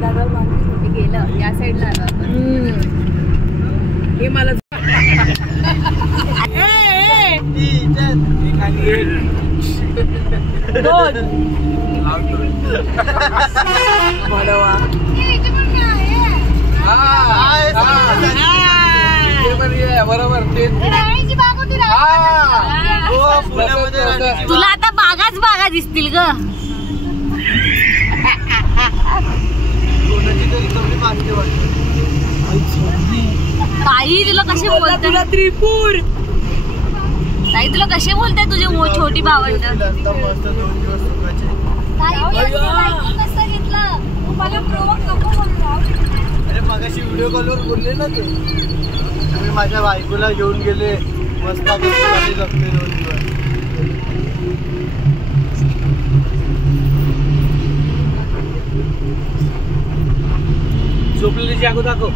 दादा मागे गेलं या साईडला आलो आपण. हे मला बरोबर तुला आता बागाच बागा दिसतील ग. ताई तुला कसे बोलतात त्रिपूर? ताई तुला कसे बोलताय तुझे छोटी भावंड? अरे मगाशी व्हिडिओ कॉलवर बोलले ना ते. मी माझ्या बायकोला घेऊन गेले मस्त जगते 2 दिवस. झोपलेली जागो दाखव.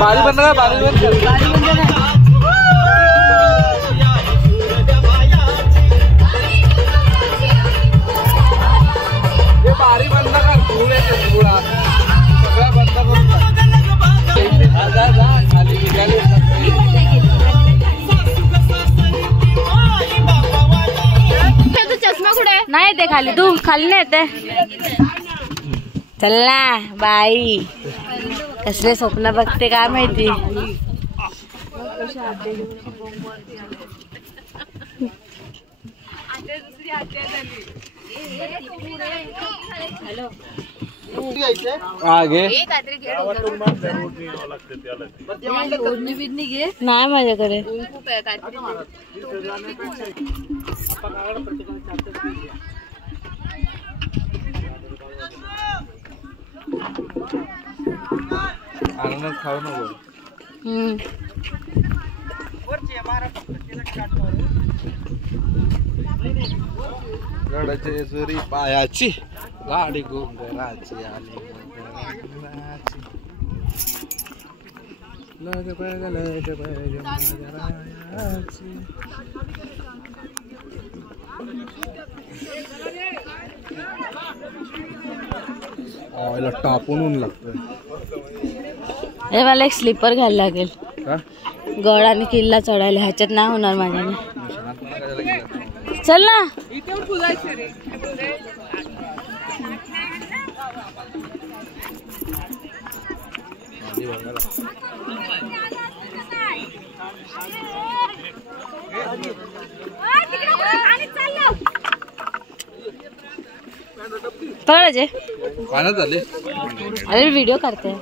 बारी बंद का बारी बंद ये बारी बंद कर धूळ येते धुळा सगळा बंद करून खाली निघाले. तू चष्मा कुठे नाही ते खाली तू खाली नाही येते. चल ना बाई कसले स्वप्न बघते काय माहिती. आगे नाही माझ्याकडे. अननस खाऊ नको. गडाचे सुरी पायाची गाडी गोंगराची आली लग बग माझ्याची. ऑइल टापून ऊन लागतं. अरे मला एक स्लीपर घ्यायला लागेल. का गड आणि किल्ला चढायला ह्याच्यात नाही होणार माझ्याने. चल ना. पकडायचे पाण्यात झाले. अरे व्हिडिओ करते.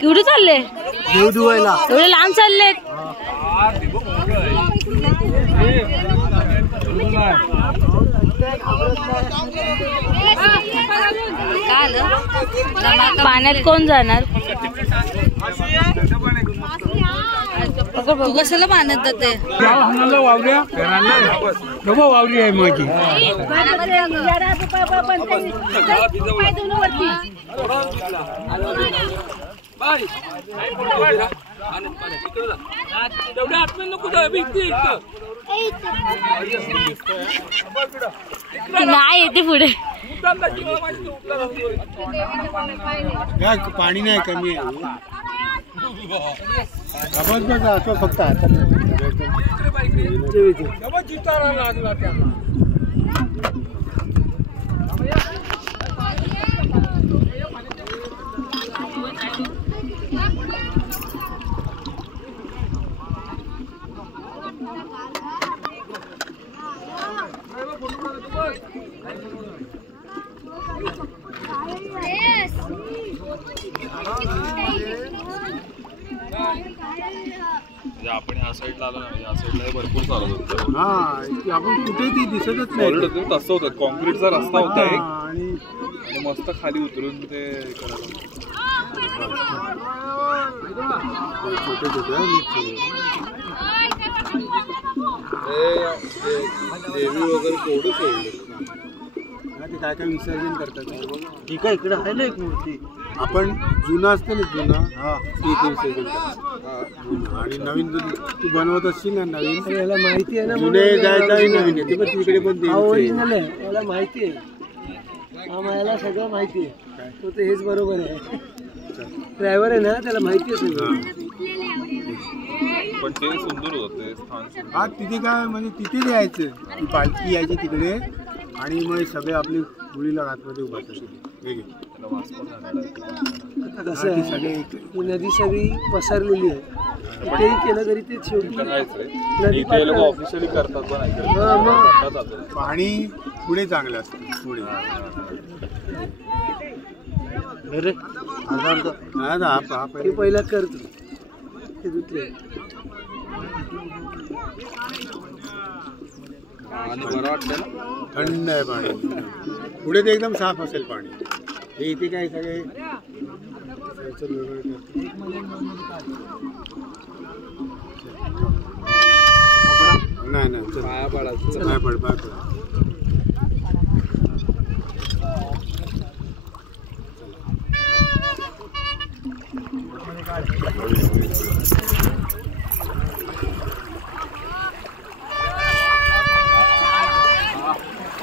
केवढे चालले देव धुवायला एवढे लांब चालले. पाण्यात कोण जाणार? तू कशाला पाण्यात जाते? वावरी आहे माझी. नाही येते पुढे. पाणी नाही कमी आहे. फक्त आपण ह्या साईडला आलो ना, ह्या साईडला भरपूर चालत होतं. हा आपण कुठे ती दिसतच नाही. सॉलिड होतं तसं होतं, कॉन्क्रीटचा रस्ता होता एक आणि मस्त खाली उतरून ते छोटे छोटे देवी वगैरे केवढं सोडलं. ते काय काय विसर्जन करतात. ठीक आहे, इकडे आहे ना एक मूर्ती. आपण जुना असते ना, जुना ती विसर्जन करतात. आणि नवीन तू बनवत असशील ना, नवीन याला माहिती आहे ना, जुने जायचं नवीन येते. पण तिकडे पण ओरिजिनल आहे, याला माहिती आहे. मला सगळं माहिती आहे. तो तर हेच बरोबर आहे. ड्रायव्हर आहे ना, त्याला माहिती आहे सगळं. पण ते सुंदर होतं ते स्थान. हा तिथे काय म्हणजे तिथे यायचं, ती पालखी यायची तिकडे आणि मग सगळे आपली गुळीला आतमध्ये उभा कसं सगळे नदी सगळी पसरलेली आहे. तेही केलं तरी ते शेवटी ऑफिशियली करतात. पाणी पुढे चांगलं असतं. पुढे पहिला करतो ते धुतले बरं वाटतं. थंड आहे पाणी. पुढे ते एकदम साफ असेल पाणी. हे इथे काय सगळे नाही पाया पडायचं. पाया पड पाया पड.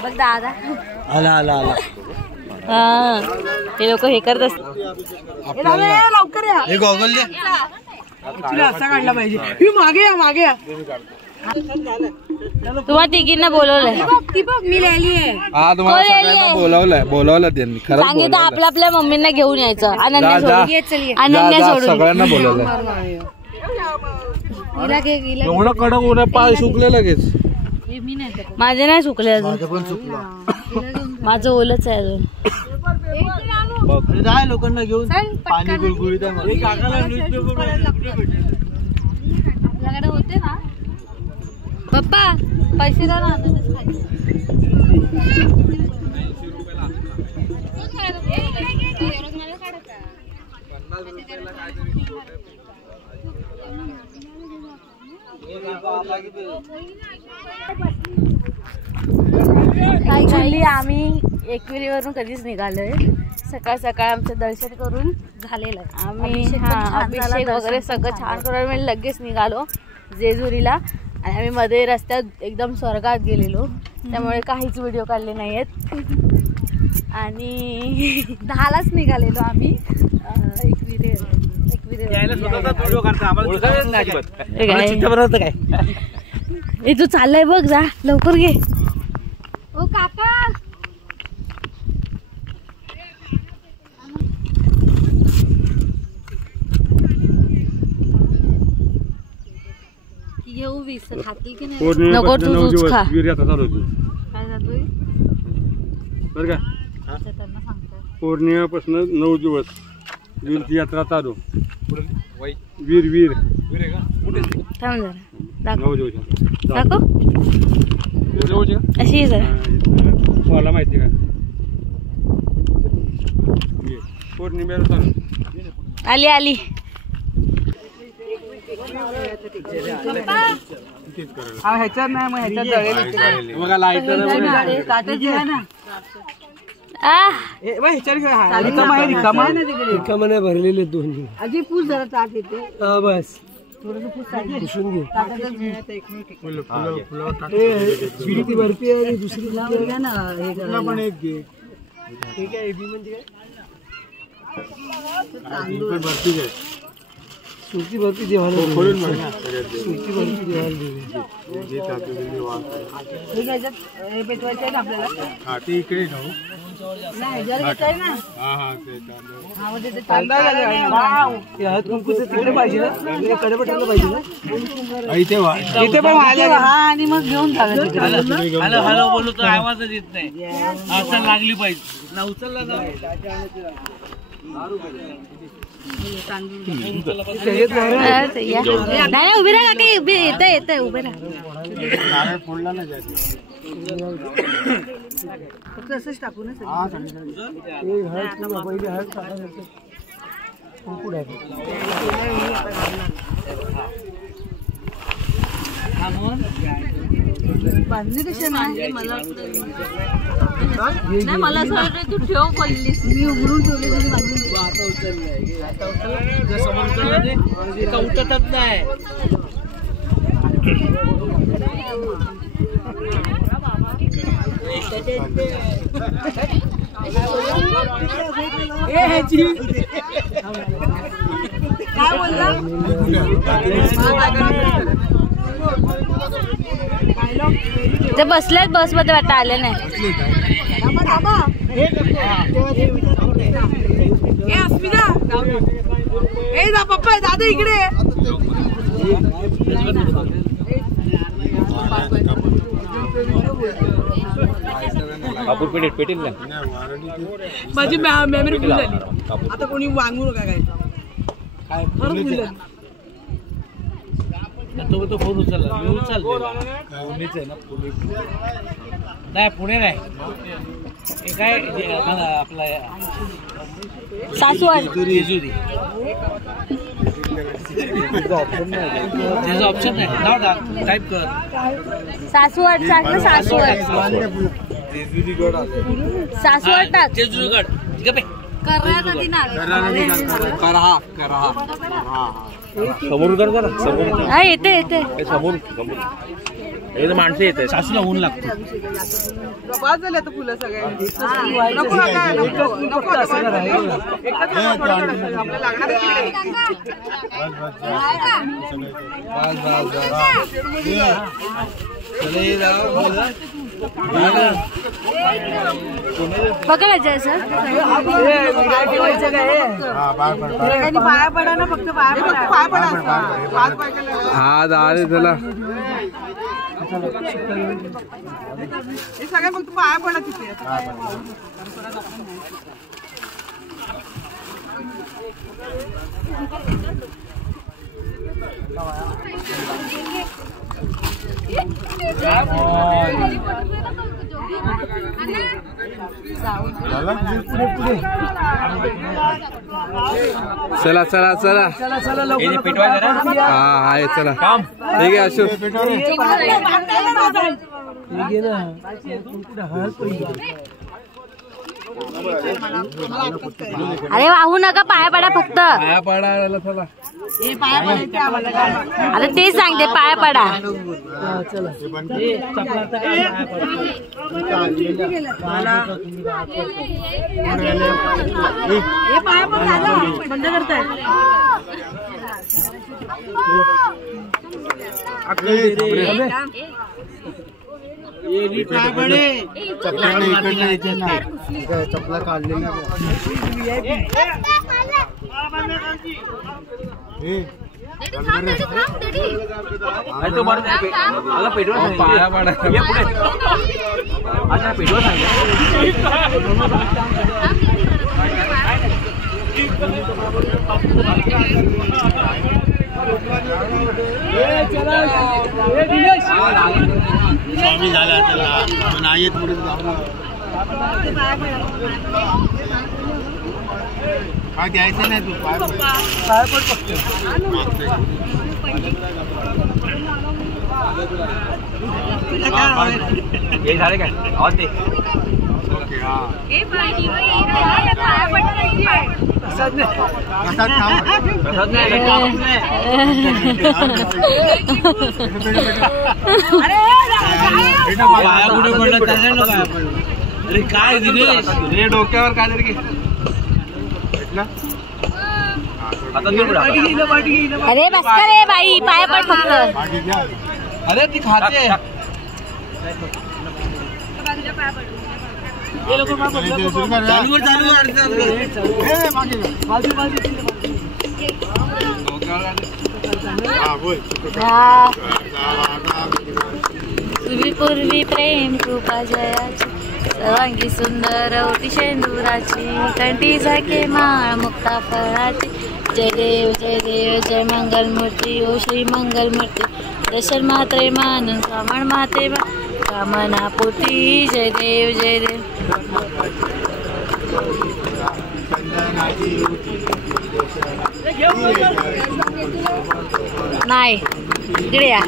बघ दादा आला आला आला. हा ते लोक हे करत असतात. लवकर या. हे गॉगल द्या. असा काढला पाहिजे. मागे या, मागे या. तुम्हा तिघींना बोलवलंय. मी लिहिली आहे. हा तुम्हाला सगळ्यांना बोलावलं त्यांनी. सांगितलं आपल्या आपल्या मम्मींना घेऊन यायचं. अनन्या सोडून सगळ्यांना बोलावलं. एवढं कडक ऊन आहे, पाय सुकले लगेच. माझे नाही सुकले अजून. माझं ओलच आहे अजून. लोकांना घेऊन पाणी गुळगुळीत आपल्याकडे होते ना पप्पा, पैसे द्या ना. ऍक्च्युली आम्ही एकविरीवरून कधीच निघालोय. सकाळ सकाळ आमचं दर्शन करून झालेलं आहे. आम्ही अभिषेक वगैरे सगळं छान करून मी लगेच निघालो जेजुरीला. आणि आम्ही मध्ये रस्त्यात एकदम स्वर्गात गेलेलो, त्यामुळे काहीच व्हिडिओ काढले नाही आहेत. आणि 10लाच निघालेलो आम्ही. हे तू चाललाय बघ, जा लवकर घे. ओ काका घेऊ वीस खातील की नाही. नको तूच खा. काय जातोय बरं का. पौर्णिमेपासून 9 दिवस वीरची यात्रा चालू. वीर वीर थांब जरा 9 दिवस दाखव. अशी जरा मला माहिती का. पौर्णिमेला चालू. आली आली. ह्याच्यात नाही, मग ह्याच्यात जळेल. बघा लाईटर रिकामा नाही भरलेले दोन्ही. अजी पूस जरा ताट येते. बस थोडंसं पूस पुसून घे. ती भरती आहे, दुसरी पण एक घे. ठीक आहे. एबी म्हणजे भरती घे. सुरती भरती देवाला खोलून बघ ना सुरती भरती देवाला देवी जे चालतं वास पेटवायचं आहे आपल्याला हा ते इकडे ठेवू नाही जर घेताय ना हा ते चालू हा म्हणजे ते हळद कुंकूचं तिकडे पाहिजे ना कडे ठेवलं पाहिजे ना इथे वा इथे पण हा आणि मग घेऊन हॅलो हॅलो बोलू तर आवाजच येत नाही असं लागली पाहिजे ना उचलला ना नाही उभी राहा काही उभी येत उभे राहा नारळ फोडला ना जाते फक्त असंच टाकू ना हा पहिले हळद टाकायचं कुंकू बांधणी कशा नाही मला असं वाटतं तू ठेव बोललीस मी उघडून ठेवले तरी बांधून उठतच नाही काय बोलला ते बसलेत बस मध्ये वाटतं आले नाही अस्मिता ए जा पप्पा दादा इकडे कापूर पेटेल ना माझी मेमरी फुल झाली आता कोणी वांगू नका काय खरंच फुल तो फोन उचलला मी उचलला नाही पुणे नाही हे काय आपला सासवड जेजुरी त्याचं ऑप्शन नाही नाव टाईप कर सासवड टाक ना सासवड सासवड टाक जेजुरीगड ठीक आहे करा नदी समोर उतर जरा समोर हा येते समोर एकदम माणसं येत आहे सासूला ऊन लागतो बाद झाले आता फुलं सगळे पकडायचं सर पाया पडा ना फक्त पाया पडा हा दारे चला हे सगळं फक्त पाया पडा तिथे चला चला चला हा आहे चला काम ठीक आहे अशोक अरे वाहू नका पाया पडा फक्त पाया पडायला चला अरे तेच सांगते पाया पडा बंद करताय चपला काढलेली पाया पडा पेटवा स्वामी झाला त्याला नाही पुढे काय द्यायचं नाही तू पाय पड फक्त हे झाले काय आवाज दे ओके हा अरे काय दिनेश डोक्यावर काय तरी भेटला अरे बस का रे बाई, पाय पड फक्त. अरे ती खाते. पूर्वी प्रेम कृपा जयाची, सर्वांगी सुंदर ओटी शेंदुराची, कंठी झाके माळ मुक्ता फळाची. जय देव जय देव जय मंगल मूर्ती, ओ श्री मंगल मूर्ती. दर्शन मात्रे मान श्रावण माते कामना पोटी. जय देव जय देव. नाही इकडे या.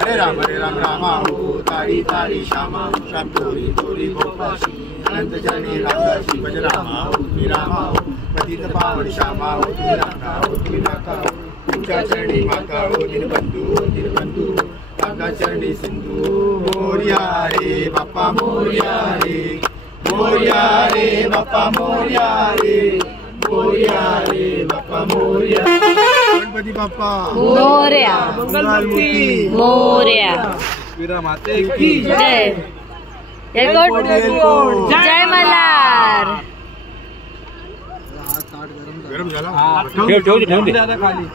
हरे राम राम तारी तारी श्यामा श्याम तोरी तोरी गोपाशी अनंत चरणी रामदासी भज रामा तुम्ही रामा पतित पावन श्यामा तुम्ही रामा तुम्ही नाका तुमच्या चरणी माता दीनबंधू काका चरणी सिंधू मोर्या रे बाप्पा मोर्या रे बाप्पा मोर्या रे बाप्पा मोर्या. गणपती बाप्पा मोरया. मंगलमूर्ती मोरया. विरा माते की जय. जय मल्हार. गरम झाला. ठेव दादा खाली.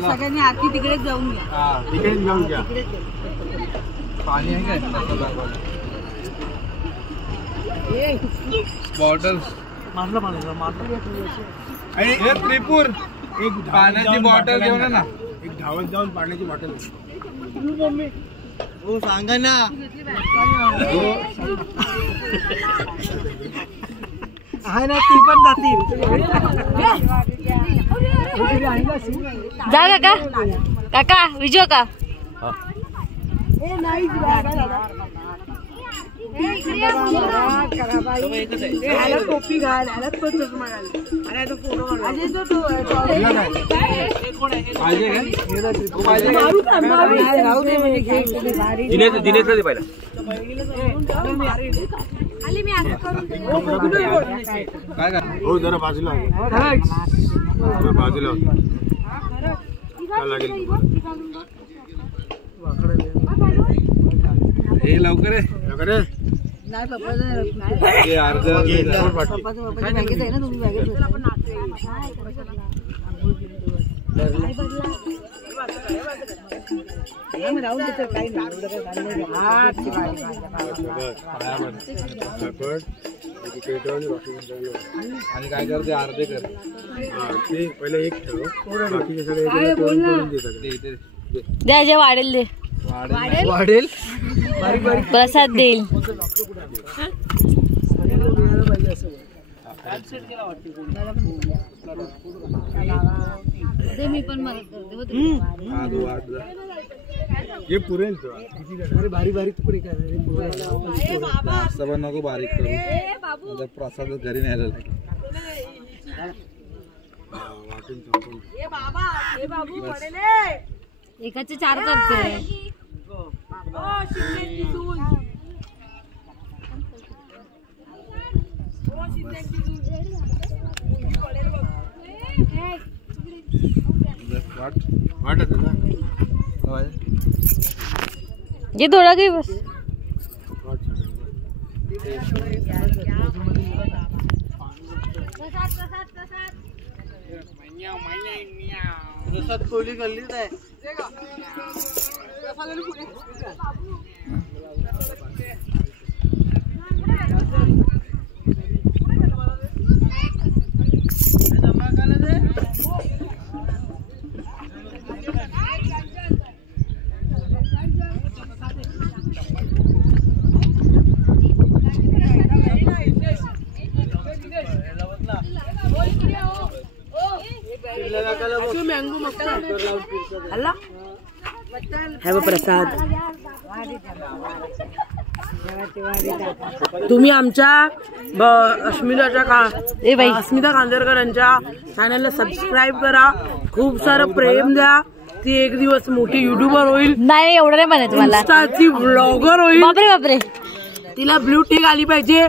सगळ्यांनी आरती तिकडेच जाऊन घ्या. तिकडे जाऊन घ्या. पाणी आहे काय बॉटल आणि त्रिपूर एक पाण्याची बॉटल घेऊन ना. एक धावत जाऊन पाण्याची बॉटल. हो सांगा ना. आहे ना ती पण जातील. जा काका. काका विजो का टोपी घाल तो चष्मा घाल आणि आता फोटो हो जरा बाजूला बाजूला लागेल. हे लवकर आहे. लवकर हे अर्ध बँकेत आहे ना तुम्ही बँकेत राहून देतो काही नाही. पेटवानी बाकी चांगलं. आणि काय करते अर्धे कर ते पहिले एक ठेव बाकीचे सगळे एकाला तोडून देतात. द्या जे वाढेल दे वाढेल प्रसाद देईल. मी पण मदत करते. हे पुरेल तो. अरे भारी भारी तुकडे काय जास्त पण नको बारीक करू. आता प्रसाद घरी न्यायला लागेल. एकाचे 4 करते. वाटत ना ये थोडा घे बस. प्रसाद कोहली गल्लीत आहे. प्रसाद तुम्ही आमच्या अस्मिता खांदेकर यांच्या चॅनलला सबस्क्राईब करा. खूप सारं प्रेम द्या. ती एक दिवस मोठी युट्यूबर होईल. नाही एवढं नाही म्हणत मला. इंस्टाची ब्लॉगर होईल. बापरे बापरे तिला ब्लू टिक आली पाहिजे.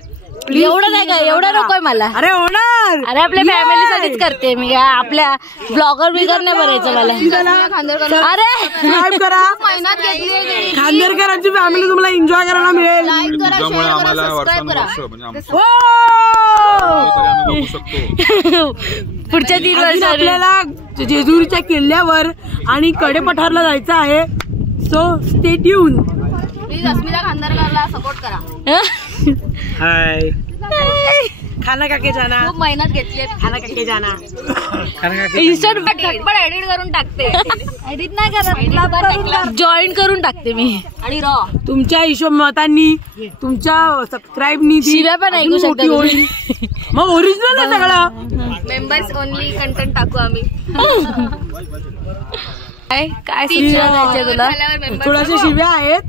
एवढं नाही का एवढं नकोय मला. अरे होणार. अरे आपल्या फॅमिली साठीच करते मी. आपल्या ब्लॉगर बिगर नाही बनायचं मला. अरे सबस्क्राईब करा. खांदेकरांची फॅमिली तुम्हाला एन्जॉय करायला मिळेल. त्यामुळे आम्हाला वर्षानुवर्ष म्हणजे आम्ही बघू शकतो. पुढच्या 3 वर्ष आपल्याला जेजुरीच्या किल्ल्यावर आणि कडेपठारला जायचं आहे. So stay tune. Please Asmita खांदेकरला सपोर्ट करा. हाय खाना काके जाना. खूप मेहनत घेतली. खाना काके जाना. इन्स्टंट झटपट एडिट करून टाकते. एडिट नाही करत. जॉईन करून टाकते मी. आणि तुमच्या हिशोबमतांनी तुमच्या सबस्क्राईबनी शिव्या पण ऐकू शकता तुम्ही. मग ओरिजिनल आहे सगळं. मेंबर्स ओनली कंटेंट टाकू आम्ही. काय सूचना द्यायच्या तुला. थोड्याशा शिव्या आहेत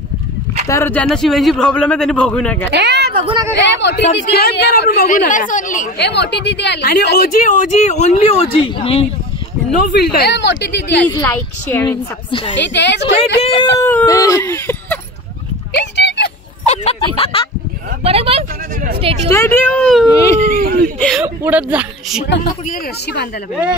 तर ज्यांना शिव्यांची प्रॉब्लेम आहे त्यांनी बघू नका. बघू नका. मोठी दीदी बघू नका. मोठी दीदी आली. आणि ओजी ओनली ओजी नो फिल्टर. मोठी दीदी. Please like share and subscribe. परत स्टेडियम उडत जा. कुठली रस्सी बांधायला